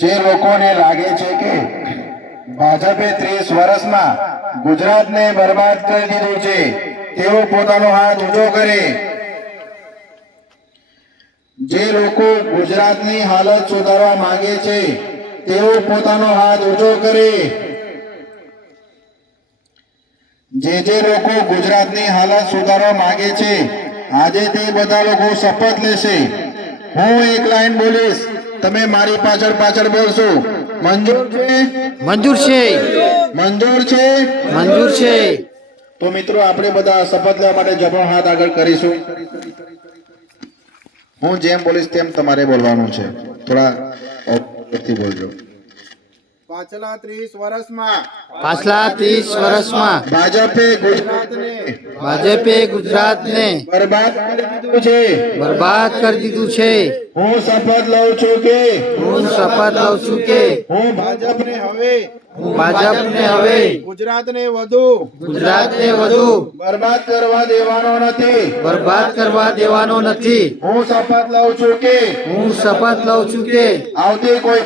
જે લોકોને લાગે છે કે ભાજપે 30 વર્ષમાં ગુજરાતને બરબાદ કરી દીધું છે તેઓ પોતાનો હાથ ઊંચો કરે। જે લોકો ગુજરાતની હાલત સુધારવા માંગે છે તેઓ પોતાનો હાથ ઊંચો કરે। જે લોકો ગુજરાતની હાલત સુધારવા માંગે છે આજે તે બધા લોકો શપથ લેશે। હું એક લાઈન બોલીશ, તમે મારી પાછળ પાછળ બોલશો। મંજૂર છે? મંજૂર છે, મંજૂર છે, મંજૂર છે। તો મિત્રો આપણે બધા શપથ લેવા માટે જમણો હાથ આગળ કરીશું। હું જેમ બોલીશ તેમ તમારે બોલવાનું છે, થોડા ઓછથી બોલજો। પાછલા 30 વર્ષમાં પાછલા 30 વર્ષમાં ભાજપે ગુજરાતને બરબાદ કરી દીધું છે। બરબાદ કરી દીધું છે। હું શપથ લઉં છું કે હું શપથ લઉં છું કે હું ભાજપને હવે ગુજરાતને વધુ બરબાદ કરવા દેવાનો નથી। બરબાદ કરવા દેવાનો નથી। હું શપથ લઉં છું કે આવતી કોઈ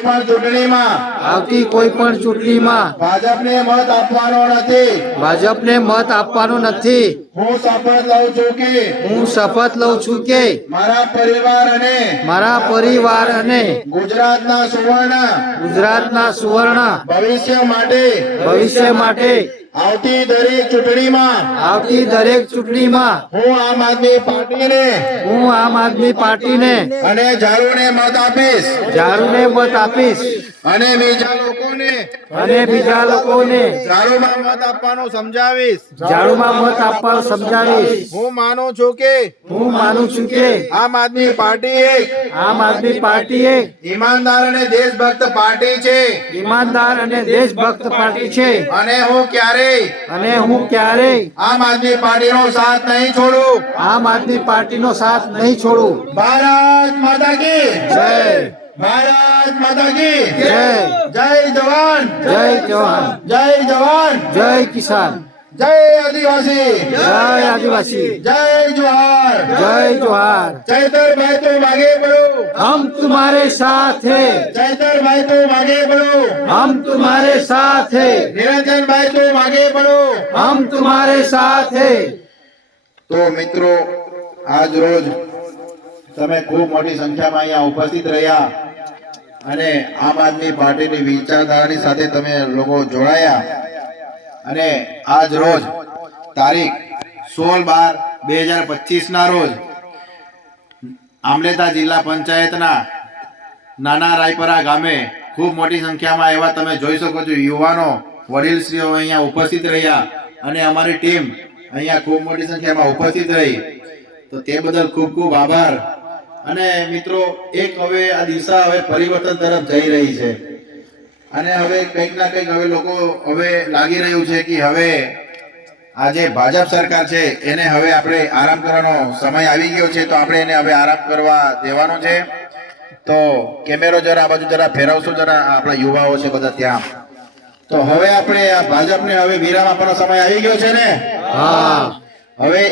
પણ ચૂંટણીમાં ભાજપને મત આપવાનો નથી। હું શપથ લઉં છું કે મારા પરિવાર અને ગુજરાતના સુવર્ણ ભવિષ્ય માટે આવતી દરેક ચૂંટણીમાં હું આમ આદમી પાર્ટીને અને ઝાડુને મત આપીશ અને બીજા લોકોને ઝાડુમાં મત આપવાનું સમજાવીશ। હું માનું છું કે આમ આદમી પાર્ટી એક ઈમાનદાર અને દેશભક્ત પાર્ટી છે અને હું ક્યારેય આમ આદમી પાર્ટીનો સાથ નહીં છોડું। ભારત માતા કી જય। ભારત માતા કી જય। જય જવાન, જય જવાન, જય કિસાન, જય આદિવાસી, જય જોહાર। चैतरभाई तुम आगे बढ़ो, हम तुम्हारे साथ हैं। चैतरभाई तुम आगे बढ़ो, हम तुम्हारे साथ हैं। निरंजन भाई तुम आगे बढ़ो, हम तुम्हारे साथ हैं। तो मित्रों आज रोज તમે ખૂબ મોટી સંખ્યામાં અહીંયા ઉપસ્થિત રહ્યા અને આમ આદમી પાર્ટીની વિચારધારાની સાથે તમે લોકો જોડાયા અને આજ રોજ તારીખ 16/12/2025 ના રોજ આમલેતા જિલ્લા પંચાયતના નાના રાયપરા ગામે ખૂબ મોટી સંખ્યામાં એવા તમે જોઈ શકો છો યુવાનો વડીલશ્રીઓ અહીંયા ઉપસ્થિત રહ્યા અને અમારી ટીમ અહીંયા ખૂબ મોટી સંખ્યામાં ઉપસ્થિત રહી। તો તે બદલ ખૂબ ખૂબ આભાર। અને મિત્રો એક હવે આ દિશા હવે પરિવર્તન તરફ જઈ રહી છે અને હવે કંઈક ના કંઈક હવે લોકો હવે લાગી રહ્યું છે કે હવે આ જે ભાજપ સરકાર છે એને હવે આપણે આરામ કરવાનો સમય આવી ગયો છે, તો આપણે એને હવે આરામ કરવા દેવાનો છે। તો કેમેરો જરા આ બાજુ જરા ફેરવશો, જરા આપણા યુવાઓ છે બધા ત્યાં। તો હવે આપણે આ ભાજપને હવે વિરામ આપવાનો સમય આવી ગયો છે ને? હા। હવે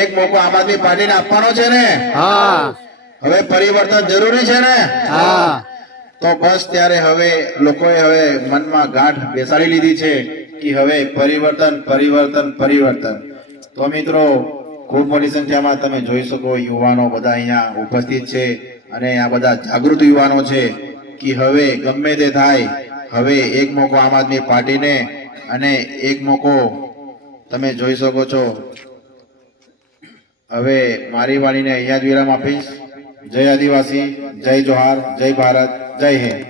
એક મોકો આમ આદમી પાર્ટીને આપવાનો છે ને? હા। હવે પરિવર્તન જરૂરી છે ને? હા। તો બસ ત્યારે હવે લોકોએ હવે મનમાં ગાંઠ બેસાડી લીધી છે કે હવે પરિવર્તન। તો મિત્રો ખૂબ મોટી સંખ્યામાં તમે જોઈ શકો યુવાનો બધા અહીંયા ઉપસ્થિત છે અને આ બધા જાગૃત યુવાનો છે કે હવે ગમે તે થાય હવે એક મોકો આમ આદમી પાર્ટીને અને એક મોકો તમે જોઈ શકો છો। હવે મારી વાણીને અહીંયા જ વિરામ આપીશ। જય આદિવાસી, જય જોહાર, જય ભારત, જય હિન્દ।